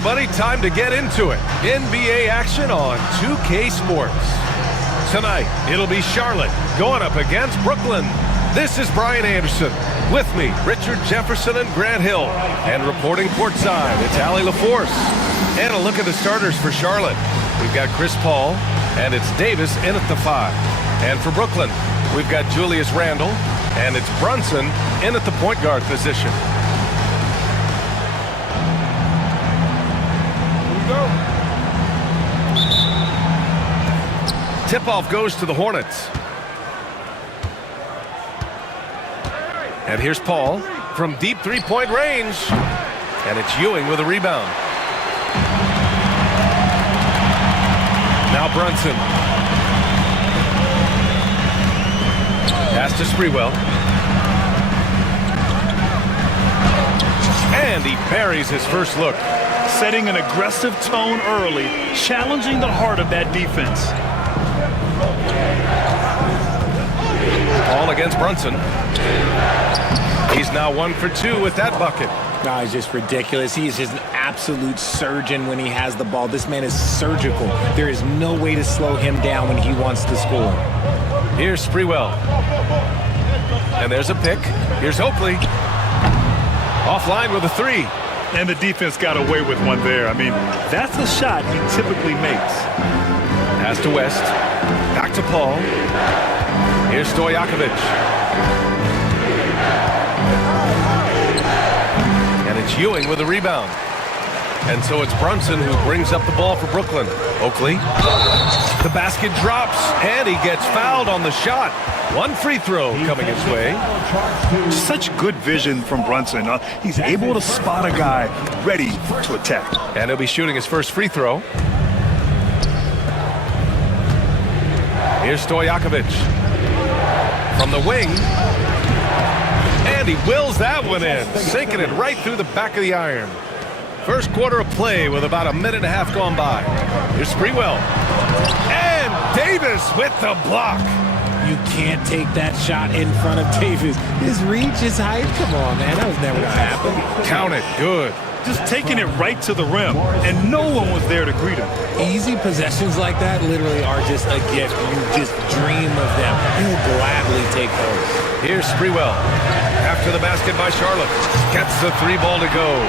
everybody, time to get into it. NBA action on 2K Sports. Tonight, it'll be Charlotte going up against Brooklyn. This is Brian Anderson. With me, Richard Jefferson and Grant Hill. And reporting courtside, it's Allie LaForce. And a look at the starters for Charlotte. We've got Chris Paul, and it's Davis in at the 5. And for Brooklyn, we've got Julius Randle, and it's Brunson in at the point guard position. Tip-off goes to the Hornets. And here's Paul from deep three-point range. And it's Ewing with a rebound. Now Brunson. Pass to Sprewell. And he buries his first look. Setting an aggressive tone early, challenging the heart of that defense. Paul against Brunson. He's now 1 for 2 with that bucket. No, it's just ridiculous. He is just an absolute surgeon when he has the ball. This man is surgical. There is no way to slow him down when he wants to score. Here's Sprewell. And there's a pick. Here's Oakley. Offline with a 3. And the defense got away with one there. I mean, that's a shot he typically makes. Pass to West. Back to Paul. Here's Stojakovic. And it's Ewing with a rebound. And so it's Brunson who brings up the ball for Brooklyn. Oakley. The basket drops, and he gets fouled on the shot. 1 free throw coming his way. Such good vision from Brunson. He's able to spot a guy ready to attack. And he'll be shooting his first free throw. Here's Stojakovic. From the wing. And he wills that one in, sinking it right through the back of the iron. First quarter of play with about a minute and a half gone by. Here's Sprewell. And Davis with the block. You can't take that shot in front of Davis. His reach, his height, come on, man. That was never going to happen. Count it. Good. Just taking it right to the rim, and no one was there to greet him. Easy possessions like that literally are just a gift. You just dream of them. You'll gladly take those. Here's Sprewell. After the basket by Charlotte. Gets the 3 ball to go.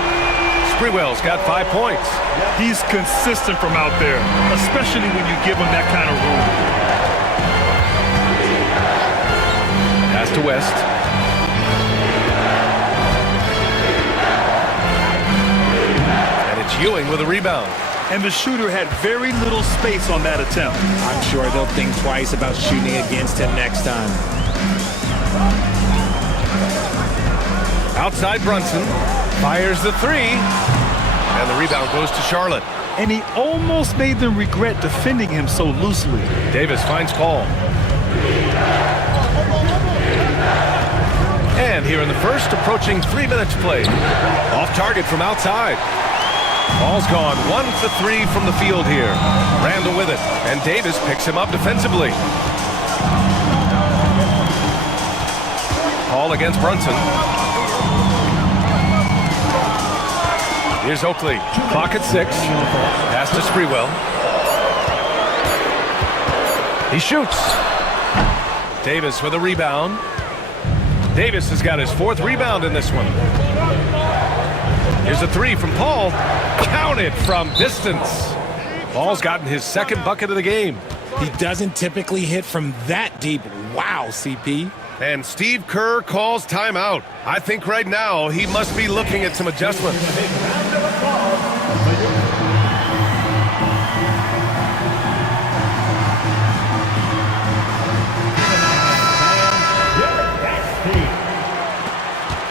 Sprewell's got 5 points. He's consistent from out there, especially when you give him that kind of room. Pass to West. And it's Ewing with a rebound. And the shooter had very little space on that attempt. I'm sure they'll think twice about shooting against him next time. Outside Brunson. Fires the 3. And the rebound goes to Charlotte. And he almost made them regret defending him so loosely. Davis finds Paul. And here in the first, approaching 3 minutes played. Off target from outside. Ball's gone 1 for 3 from the field here. Randle with it. And Davis picks him up defensively. Paul against Brunson. Here's Oakley. Clock at 6. Pass to Sprewell. He shoots. Davis with a rebound. Davis has got his 4th rebound in this one. Here's a 3 from Paul. Counted from distance. Paul's gotten his 2nd bucket of the game. He doesn't typically hit from that deep. Wow, CP. And Steve Kerr calls timeout. I think right now he must be looking at some adjustments.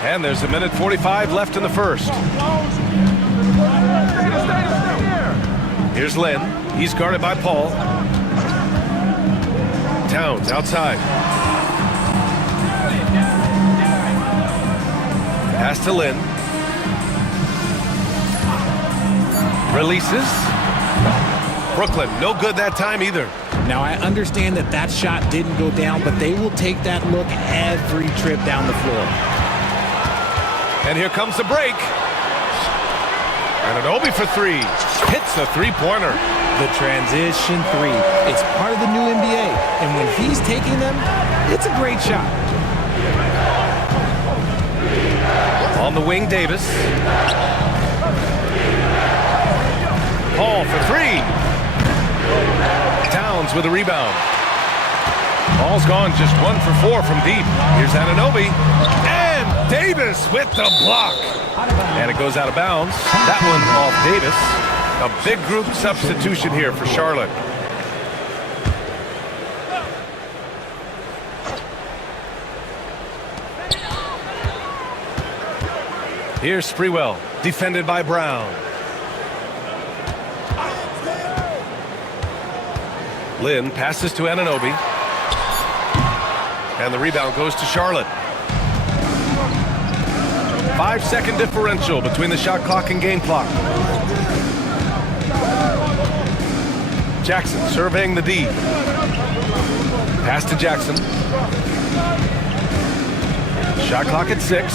And there's a minute 45 left in the first. Here's Lynn. He's guarded by Paul. Towns outside. Pass to Lynn. Releases. Brooklyn, no good that time either. Now, I understand that that shot didn't go down, but they will take that look every trip down the floor. And here comes the break. Ananobi for three. Hits the three-pointer. The transition three. It's part of the new NBA. And when he's taking them, it's a great shot. On the wing, Davis. Paul for three. Towns with a rebound. Ball's gone just 1 for 4 from deep. Here's Anunoby. And Davis with the block. And it goes out of bounds. That one off Davis. A big group substitution here for Charlotte. Here's Sprewell, defended by Brown. Lynn passes to Anunoby. And the rebound goes to Charlotte. 5-second differential between the shot clock and game clock. Jackson surveying the D. Pass to Jackson. Shot clock at 6.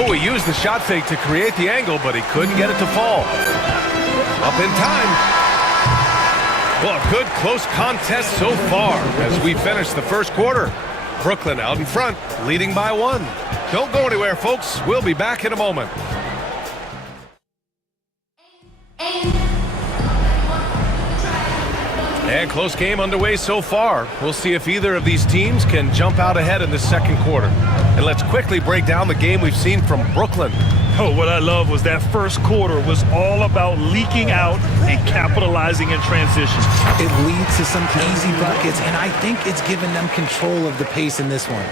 Oh, he used the shot fake to create the angle, but he couldn't get it to fall. Up in time. Well, a good close contest so far as we finish the first quarter. Brooklyn out in front, leading by 1. Don't go anywhere, folks. We'll be back in a moment. And close game underway so far. We'll see if either of these teams can jump out ahead in the second quarter. And let's quickly break down the game we've seen from Brooklyn. Oh, what I love was that first quarter was all about leaking out and capitalizing in transition. It leads to some easy buckets, and I think it's given them control of the pace in this one.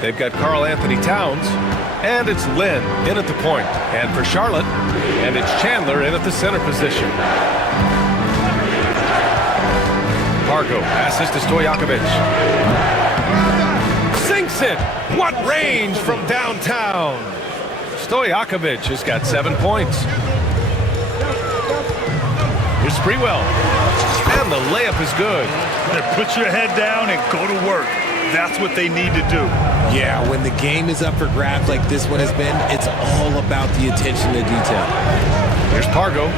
They've got Karl Anthony Towns, and it's Lynn in at the point. And for Charlotte, and it's Chandler in at the center position. Pargo passes to Stojakovic. Sinks it! What range from downtown! Stojakovic has got 7 points. Here's Sprewell. And the layup is good. Put your head down and go to work. That's what they need to do. Yeah, when the game is up for grabs like this one has been, it's all about the attention to detail. Here's Pargo.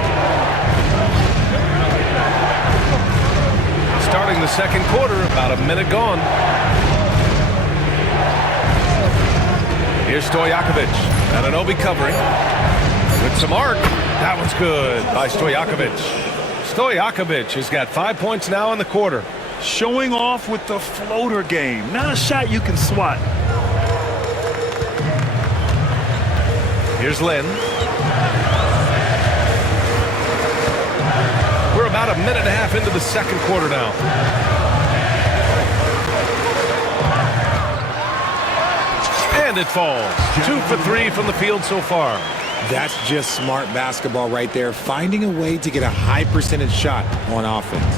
Starting the second quarter, about a minute gone. Here's Stojakovic. Anunoby covering. With some arc. That one's good by Stojakovic. Stojakovic has got 5 points now in the quarter. Showing off with the floater game. Not a shot you can swat. Here's Lynn. We're about a minute and a half into the second quarter now. And it falls. 2 for 3 from the field so far. That's just smart basketball right there, finding a way to get a high percentage shot on offense.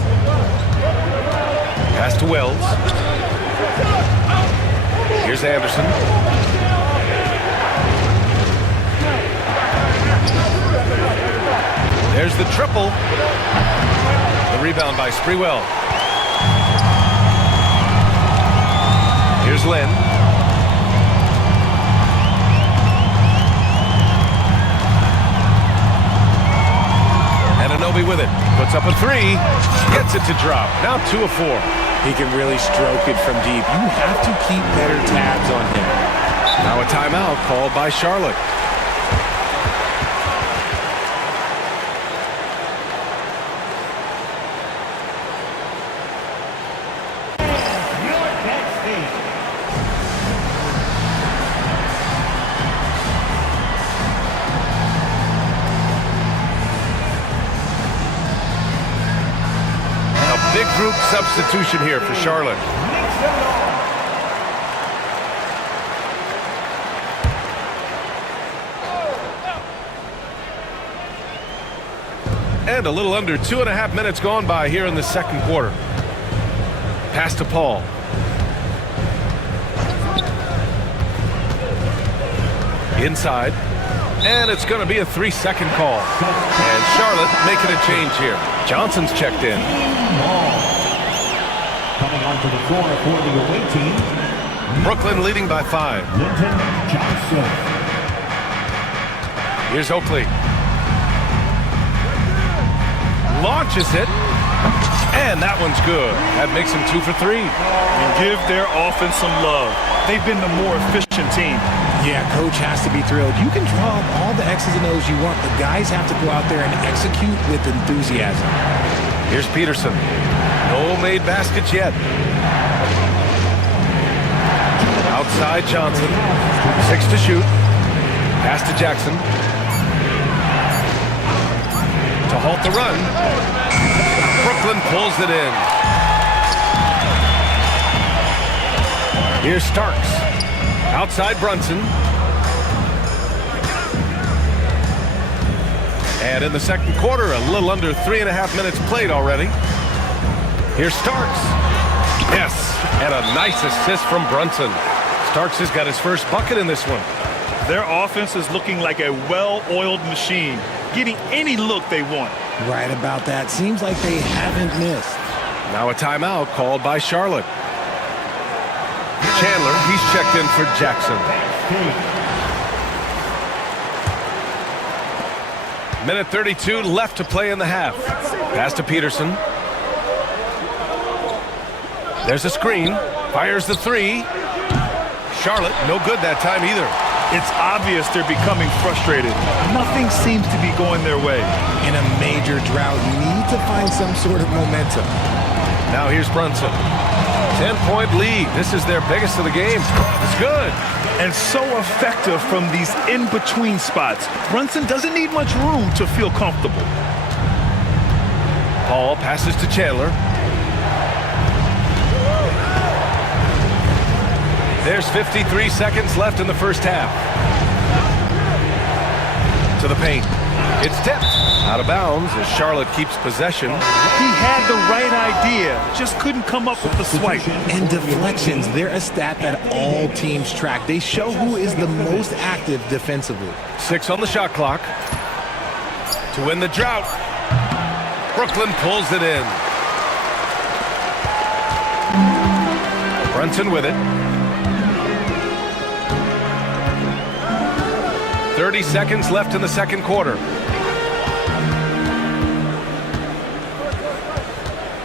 Pass to Wells. Here's Anderson. There's the triple. The rebound by Sprewell. Here's Lynn. Anunoby with it. Puts up a 3. Gets it to drop. Now 2 of 4. He can really stroke it from deep. You have to keep better tabs on him. Now a timeout called by Charlotte. Big group substitution here for Charlotte. And a little under 2.5 minutes gone by here in the second quarter. Pass to Paul. Inside. And it's going to be a 3-second call. And Charlotte making a change here. Johnson's checked in. Coming onto the floor for the away team, Brooklyn leading by 5. Here's Oakley. Launches it. And that one's good. That makes him 2 for 3. And give their offense some love. They've been the more efficient team. Yeah, coach has to be thrilled. You can draw up all the X's and O's you want. The guys have to go out there and execute with enthusiasm. Here's Peterson. No made baskets yet. Outside Johnson. 6 to shoot. Pass to Jackson. To halt the run. Brooklyn pulls it in. Here's Starks. Outside Brunson. And in the second quarter, a little under 3.5 minutes played already. Here's Starks. Yes, and a nice assist from Brunson. Starks has got his first bucket in this one. Their offense is looking like a well-oiled machine, getting any look they want. Right about that. Seems like they haven't missed. Now a timeout called by Charlotte. Chandler, he's checked in for Jackson. Minute 32 left to play in the half. Pass to Peterson. There's a screen. Fires the 3. Charlotte, no good that time either. It's obvious they're becoming frustrated. Nothing seems to be going their way. In a major drought, you need to find some sort of momentum. Now here's Brunson. 10-point lead. This is their biggest of the game. It's good. And so effective from these in-between spots. Brunson doesn't need much room to feel comfortable. Paul passes to Chandler. There's 53 seconds left in the first half. To the paint. It's tipped. Out of bounds as Charlotte keeps possession. He had the right idea, just couldn't come up with the swipe. And deflections, they're a stat that all teams track. They show who is the most active defensively. 6 on the shot clock. To win the drought. Brooklyn pulls it in. Brunson with it. 30 seconds left in the second quarter.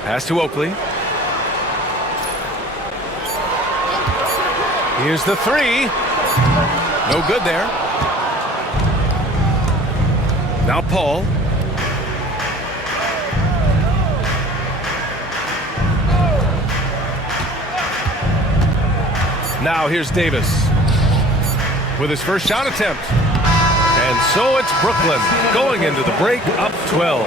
Pass to Oakley. Here's the 3. No good there. Now Paul. Now here's Davis with his first shot attempt. And so it's Brooklyn going into the break up 12.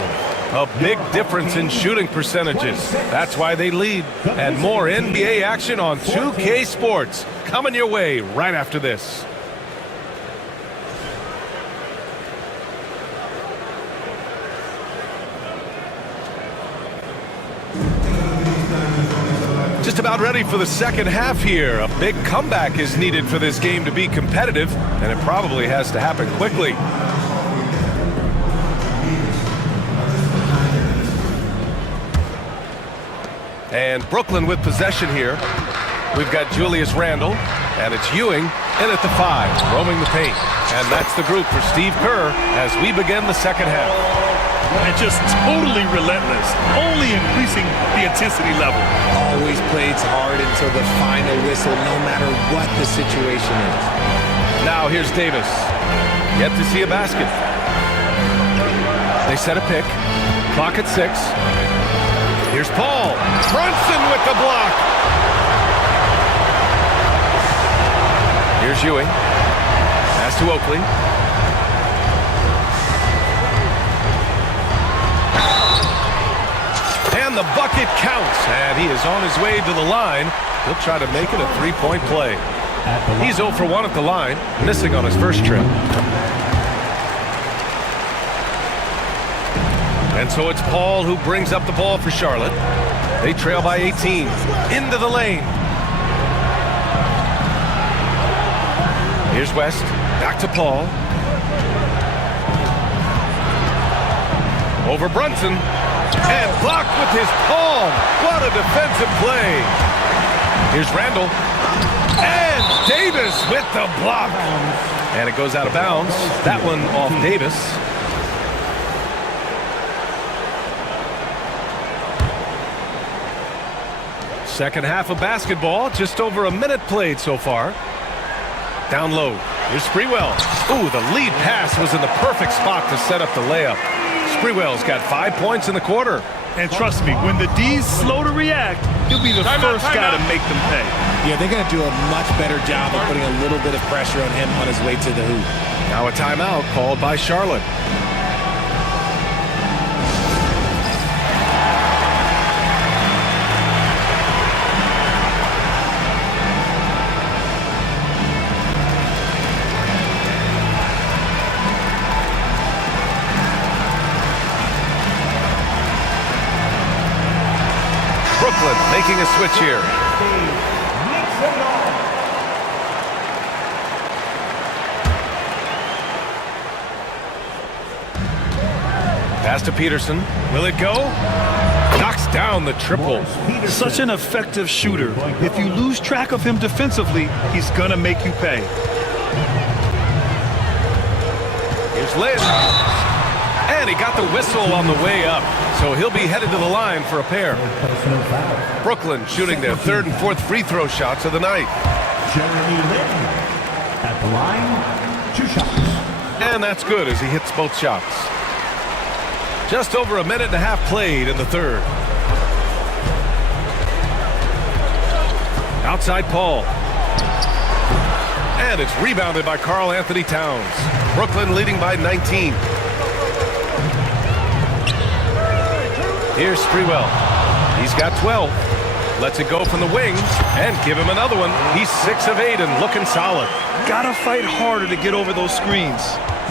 A big difference in shooting percentages. That's why they lead. And more NBA action on 2K Sports coming your way right after this. Just about ready for the second half here. A big comeback is needed for this game to be competitive, and it probably has to happen quickly. And Brooklyn with possession here. We've got Julius Randle, and it's Ewing in at the 5, roaming the paint. And that's the group for Steve Kerr as we begin the second half. And just totally relentless, only increasing the intensity level. Always plays hard until the final whistle, no matter what the situation is. Now here's Davis. Yet to see a basket. They set a pick. Clock at 6. Here's Paul. Brunson with the block. Here's Ewing. Pass to Oakley. And the bucket counts. And he is on his way to the line. He'll try to make it a three-point play. He's 0 for 1 at the line, missing on his first trip. And so it's Paul who brings up the ball for Charlotte. They trail by 18. Into the lane. Here's West. Back to Paul. Over Brunson. And blocked with his palm. What a defensive play. Here's Randle. And Davis with the block. And it goes out of bounds. That one off Davis. Second half of basketball, just over a minute played so far. Down low, here's Sprewell. Ooh, the lead pass was in the perfect spot to set up the layup. Sprewell's got 5 points in the quarter. And trust me, when the D's slow to react, he'll be the first guy to make them pay. Yeah, they're going to do a much better job of putting a little bit of pressure on him on his way to the hoop. Now a timeout called by Charlotte. Brooklyn making a switch here. Pass to Peterson. Will it go? Knocks down the triple. Such an effective shooter. If you lose track of him defensively, he's going to make you pay. Here's Lynn. And he got the whistle on the way up. So he'll be headed to the line for a pair. Brooklyn shooting their third and fourth free throw shots of the night. Jeremy Lin at the line, 2 shots. And that's good as he hits both shots. Just over a minute and a half played in the third. Outside Paul. And it's rebounded by Karl Anthony Towns. Brooklyn leading by 19. Here's Sprewell. He's got 12. Lets it go from the wing and give him another one. He's 6 of 8 and looking solid. Gotta fight harder to get over those screens.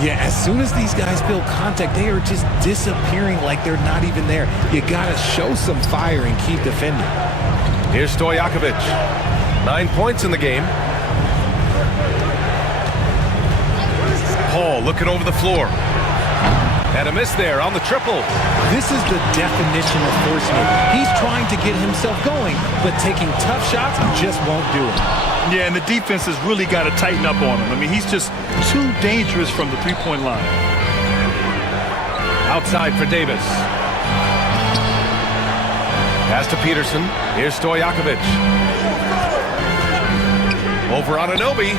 Yeah, as soon as these guys feel contact, they are just disappearing like they're not even there. You gotta show some fire and keep defending. Here's Stojakovic. 9 points in the game. Paul looking over the floor. And a miss there on the triple. This is the definition of forcing it. He's trying to get himself going, but taking tough shots just won't do it. Yeah, and the defense has really got to tighten up on him. I mean, he's just too dangerous from the three-point line. Outside for Davis. Pass to Peterson. Here's Stojakovic. Over on Anunoby.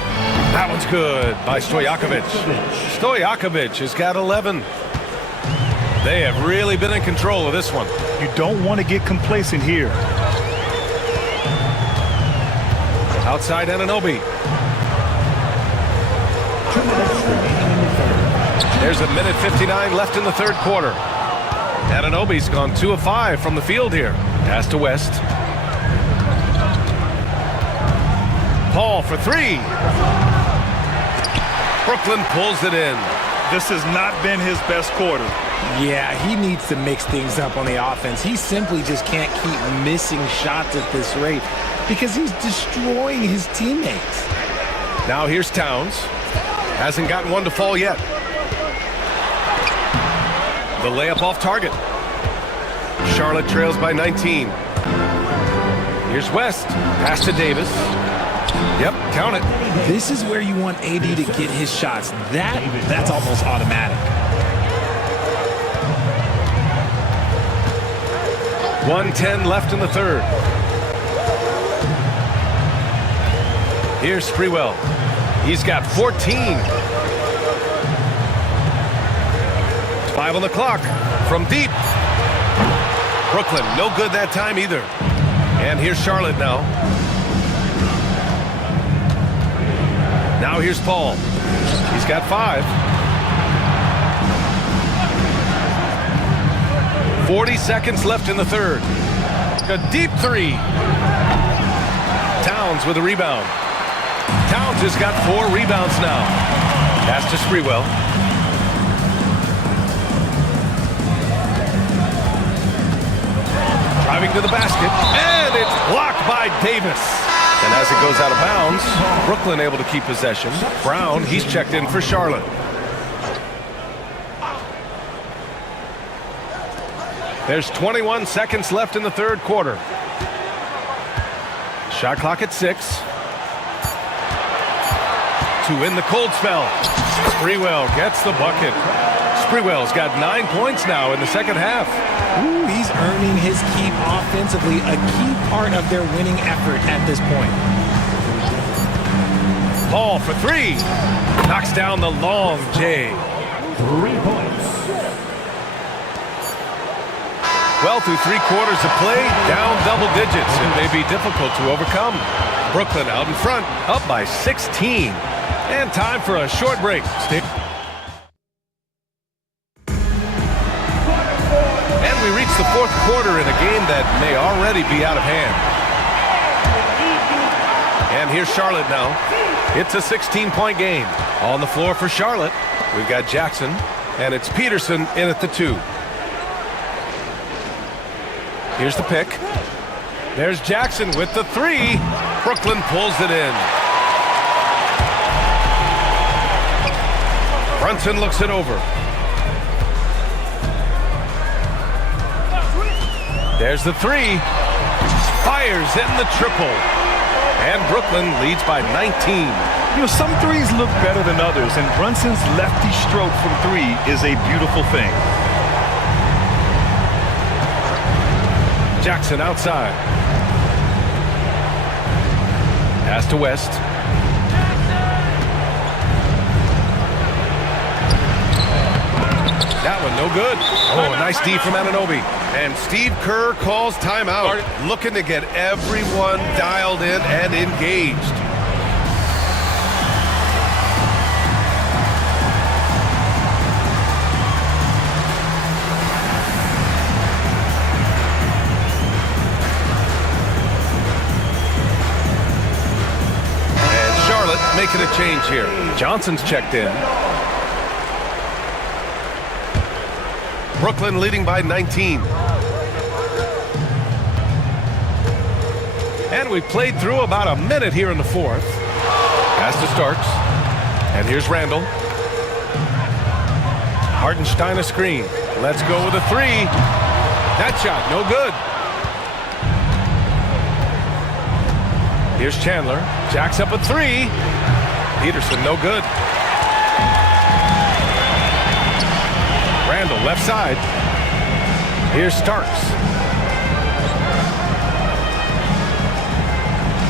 That one's good by Stojakovic. Stojakovic has got 11. They have really been in control of this one. You don't want to get complacent here. Outside Anunoby. There's a minute 59 left in the third quarter. Anunoby's gone 2 of 5 from the field here. Pass to West. Paul for 3. Brooklyn pulls it in. This has not been his best quarter. Yeah, he needs to mix things up on the offense. He simply just can't keep missing shots at this rate because he's destroying his teammates. Now here's Towns. Hasn't gotten one to fall yet. The layup off target. Charlotte trails by 19. Here's West. Pass to Davis. Yep, count it. This is where you want AD to get his shots. That's almost automatic. 1:10 left in the third. Here's Sprewell. He's got 14. 5 on the clock. From deep. Brooklyn, no good that time either. And here's Charlotte now. Now here's Paul. He's got 5. 40 seconds left in the third. A deep 3. Towns with a rebound. Towns has got 4 rebounds now. Pass to Sprewell. Driving to the basket. And it's blocked by Davis. And as it goes out of bounds, Brooklyn able to keep possession. Brown, he's checked in for Charlotte. There's 21 seconds left in the third quarter. Shot clock at 6. to win the cold spell. Sprewell gets the bucket. Sprewell's got 9 points now in the second half. Ooh, he's earning his keep offensively, a key part of their winning effort at this point. Ball for three. Knocks down the long J. 3 points. Well, through 3 quarters of play, down double digits. It may be difficult to overcome. Brooklyn out in front, up by 16. And time for a short break. And we reach the fourth quarter in a game that may already be out of hand. And here's Charlotte now. It's a 16-point game. On the floor for Charlotte, we've got Jackson, and it's Peterson in at the 2. Here's the pick. There's Jackson with the 3. Brooklyn pulls it in. Brunson looks it over. There's the 3. Fires in the triple. And Brooklyn leads by 19. You know, some threes look better than others, and Brunson's lefty stroke from 3 is a beautiful thing. Jackson outside. Pass to West. That one no good. Oh, a nice D from Anunoby. And Steve Kerr calls timeout, looking to get everyone dialed in and engaged. And Charlotte making a change here. Johnson's checked in. Brooklyn leading by 19. And we played through about a minute here in the fourth. Pass to Starks. And here's Randall. Hartenstein a screen. Let's go with a 3. That shot, no good. Here's Chandler. Jacks up a 3. Peterson, no good. Randall, left side. Here's Starks.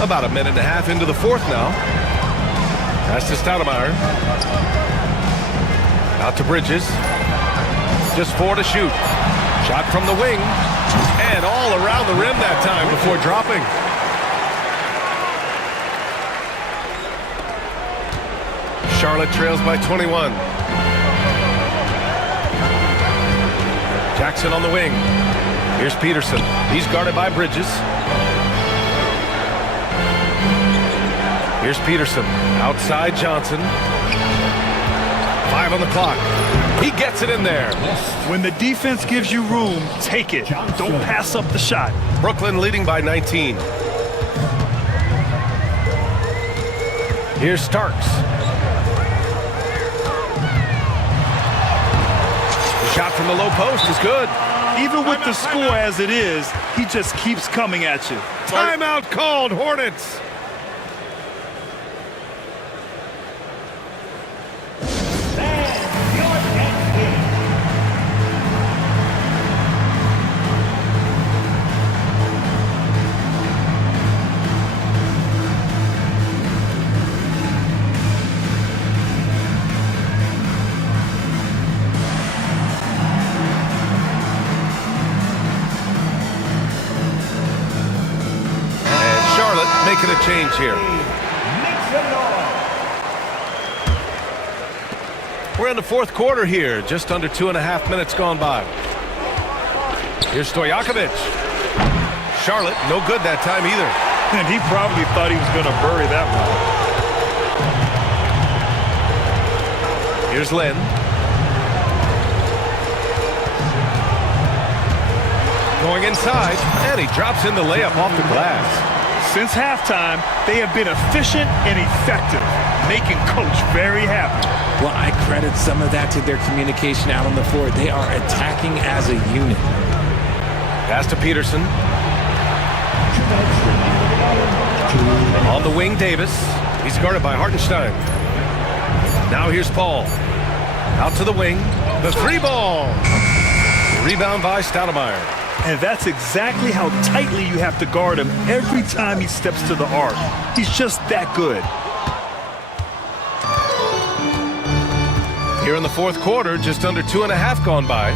About a minute and a half into the fourth now. Pass to Stoudemire. Out to Bridges. Just 4 to shoot. Shot from the wing. And all around the rim that time before dropping. Charlotte trails by 21. Jackson on the wing. Here's Peterson. He's guarded by Bridges. Here's Peterson. Outside Johnson. 5 on the clock. He gets it in there. When the defense gives you room, take it. Don't pass up the shot. Brooklyn leading by 19. Here's Starks. Shot from the low post is good. Even with the score as it is, he just keeps coming at you. Timeout called, Hornets. Making a change here. We're in the fourth quarter here. Just under 2.5 minutes gone by. Here's Stojakovic. Charlotte, no good that time either. And he probably thought he was going to bury that one. Here's Len. Going inside, and he drops in the layup off the glass. Since halftime, they have been efficient and effective, making Coach very happy. Well, I credit some of that to their communication out on the floor. They are attacking as a unit. Pass to Peterson. On the wing, Davis. He's guarded by Hartenstein. Now here's Paul. Out to the wing. The three ball. Rebound by Stoudemire. And that's exactly how tightly you have to guard him every time he steps to the arc. He's just that good. Here in the fourth quarter, just under 2.5 gone by.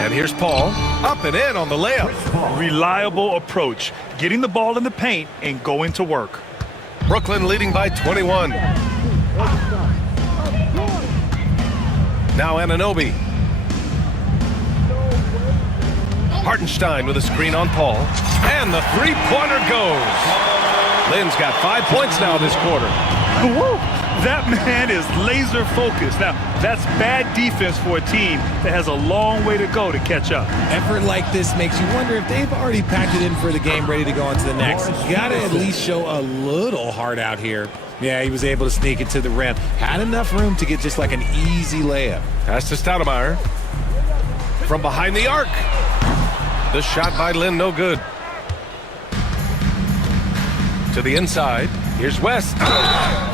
And here's Paul. Up and in on the layup. Reliable approach. Getting the ball in the paint and going to work. Brooklyn leading by 21. Now Anunoby. Hartenstein with a screen on Paul. And the three-pointer goes. Lynn's got 5 points now this quarter. Woo! That man is laser focused. Now, that's bad defense for a team that has a long way to go to catch up. Effort like this makes you wonder if they've already packed it in for the game, ready to go on to the next. You got to at least show a little heart out here. Yeah, he was able to sneak it to the rim. Had enough room to get just like an easy layup. Pass to Stoudemire. From behind the arc. The shot by Lynn, no good. To the inside. Here's West.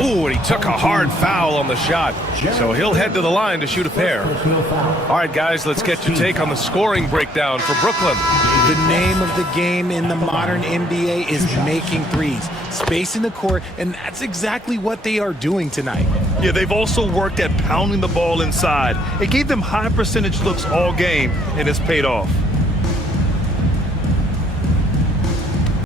Ooh, and he took a hard foul on the shot. So he'll head to the line to shoot a pair. All right, guys, let's get your take on the scoring breakdown for Brooklyn. The name of the game in the modern NBA is making threes. Spacing the court, and that's exactly what they are doing tonight. Yeah, they've also worked at pounding the ball inside. It gave them high percentage looks all game, and it's paid off.